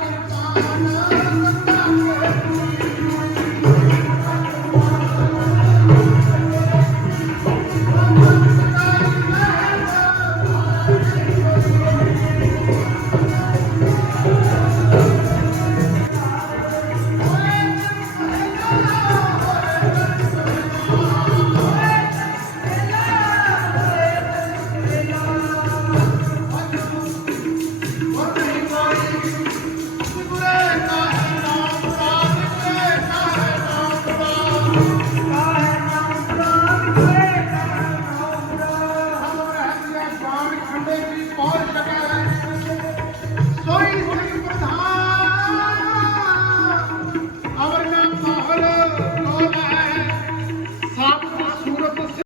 kirpan